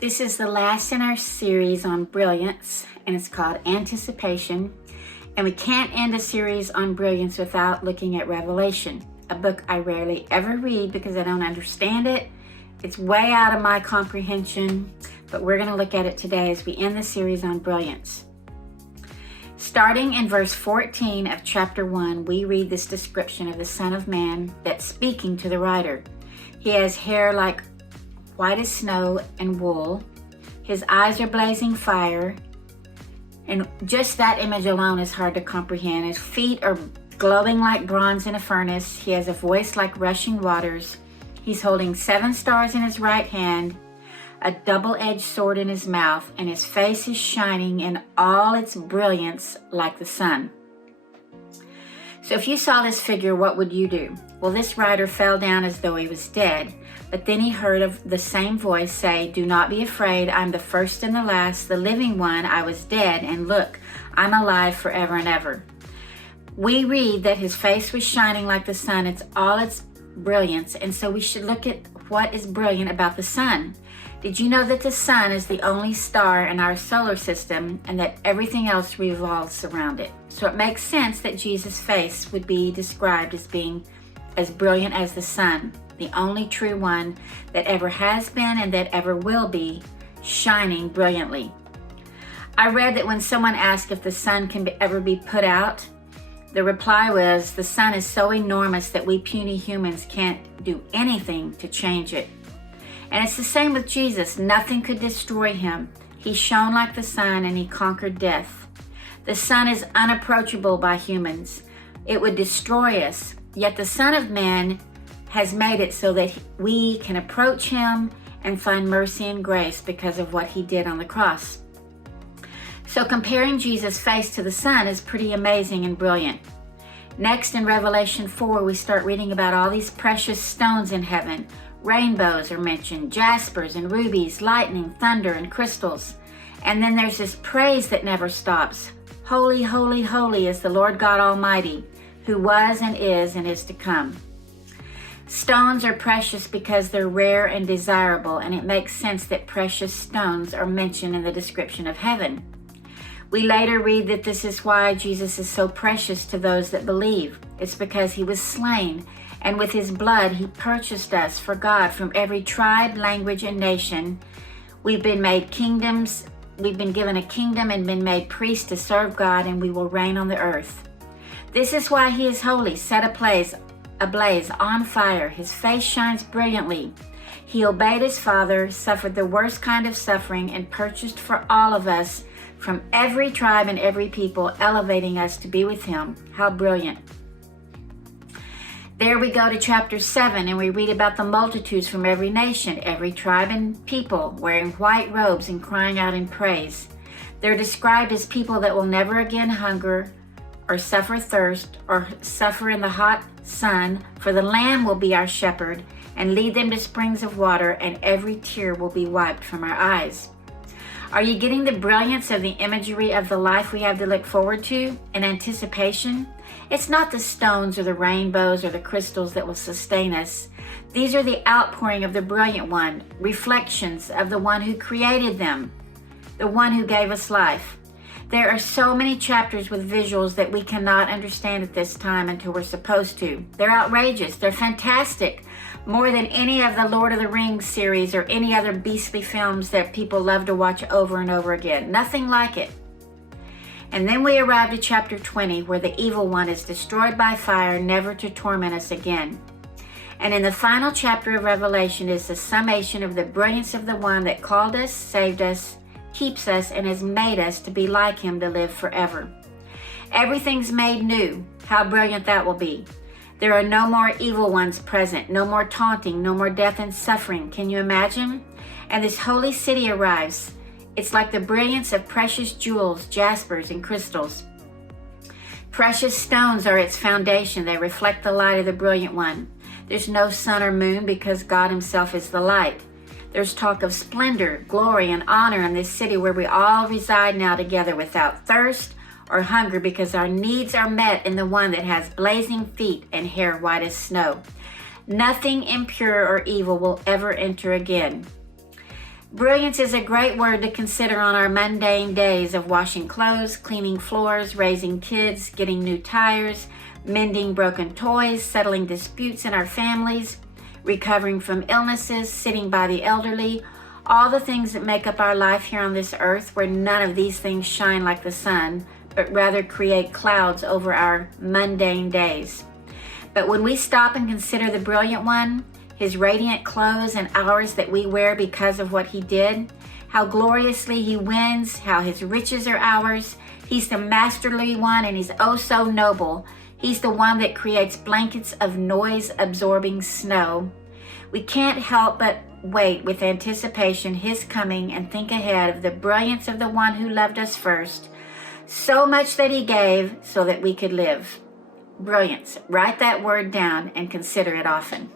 This is the last in our series on Brilliance, and it's called Anticipation. And we can't end a series on Brilliance without looking at Revelation, a book I rarely ever read because I don't understand it. It's way out of my comprehension, but we're going to look at it today as we end the series on Brilliance. Starting in verse 14 of chapter 1, we read this description of the Son of Man that's speaking to the writer. He has hair like white as snow and wool. His eyes are blazing fire. And just that image alone is hard to comprehend. His feet are glowing like bronze in a furnace. He has a voice like rushing waters. He's holding 7 stars in his right hand, a double-edged sword in his mouth, and his face is shining in all its brilliance like the sun. So if you saw this figure, what would you do? Well, this rider fell down as though he was dead, but then he heard of the same voice say, "Do not be afraid, I'm the first and the last, the living one. I was dead, and look, I'm alive forever and ever." We read that his face was shining like the sun. It's all its brilliance, and so we should look at what is brilliant about the sun. Did you know that the sun is the only star in our solar system and that everything else revolves around it? So it makes sense that Jesus' face would be described as being as brilliant as the sun, the only true one that ever has been and that ever will be, shining brilliantly. I read that when someone asked if the sun can ever be put out, the reply was, the sun is so enormous that we puny humans can't do anything to change it. And it's the same with Jesus. Nothing could destroy him. He shone like the sun and he conquered death. The sun is unapproachable by humans. It would destroy us. Yet the Son of Man has made it so that we can approach him and find mercy and grace because of what he did on the cross. So comparing Jesus' face to the sun is pretty amazing and brilliant. Next, in Revelation 4, we start reading about all these precious stones in heaven. Rainbows are mentioned, jaspers and rubies, lightning, thunder, and crystals. And then there's this praise that never stops. Holy, holy, holy is the Lord God Almighty, who was and is to come. Stones are precious because they're rare and desirable, and it makes sense that precious stones are mentioned in the description of heaven. We later read that this is why Jesus is so precious to those that believe. It's because he was slain, and with his blood he purchased us for God from every tribe, language, and nation. We've been made kingdoms, we've been given a kingdom and been made priests to serve God, and we will reign on the earth. This is why he is holy, set ablaze, on fire. His face shines brilliantly. He obeyed his Father, suffered the worst kind of suffering, and purchased for all of us from every tribe and every people, elevating us to be with him. How brilliant. There we go to chapter 7, and we read about the multitudes from every nation, every tribe and people, wearing white robes and crying out in praise. They're described as people that will never again hunger or suffer thirst or suffer in the hot sun, for the Lamb will be our shepherd and lead them to springs of water, and every tear will be wiped from our eyes. Are you getting the brilliance of the imagery of the life we have to look forward to in anticipation? It's not the stones or the rainbows or the crystals that will sustain us. These are the outpouring of the brilliant one, reflections of the one who created them, the one who gave us life. There are so many chapters with visuals that we cannot understand at this time until we're supposed to. They're outrageous. They're fantastic. More than any of the Lord of the Rings series or any other beastly films that people love to watch over and over again. Nothing like it. And then we arrive to chapter 20, where the evil one is destroyed by fire, never to torment us again. And in the final chapter of Revelation is the summation of the brilliance of the one that called us, saved us, keeps us, and has made us to be like him, to live forever. Everything's made new. How brilliant that will be. There are no more evil ones present, no more taunting, no more death and suffering. Can you imagine? And this holy city arrives. It's like the brilliance of precious jewels, jaspers, and crystals. Precious stones are its foundation. They reflect the light of the brilliant one. There's no sun or moon because God himself is the light. There's talk of splendor, glory, and honor in this city where we all reside now together without thirst or hunger, because our needs are met in the one that has blazing feet and hair white as snow. Nothing impure or evil will ever enter again. Brilliance is a great word to consider on our mundane days of washing clothes, cleaning floors, raising kids, getting new tires, mending broken toys, settling disputes in our families, recovering from illnesses, sitting by the elderly, all the things that make up our life here on this earth, where none of these things shine like the sun, but rather create clouds over our mundane days. But when we stop and consider the brilliant one, his radiant clothes and ours that we wear because of what he did, how gloriously he wins, how his riches are ours. He's the masterly one, and he's oh so noble. He's the one that creates blankets of noise-absorbing snow. We can't help but wait with anticipation his coming and think ahead of the brilliance of the one who loved us first, so much that he gave so that we could live. Brilliance. Write that word down and consider it often.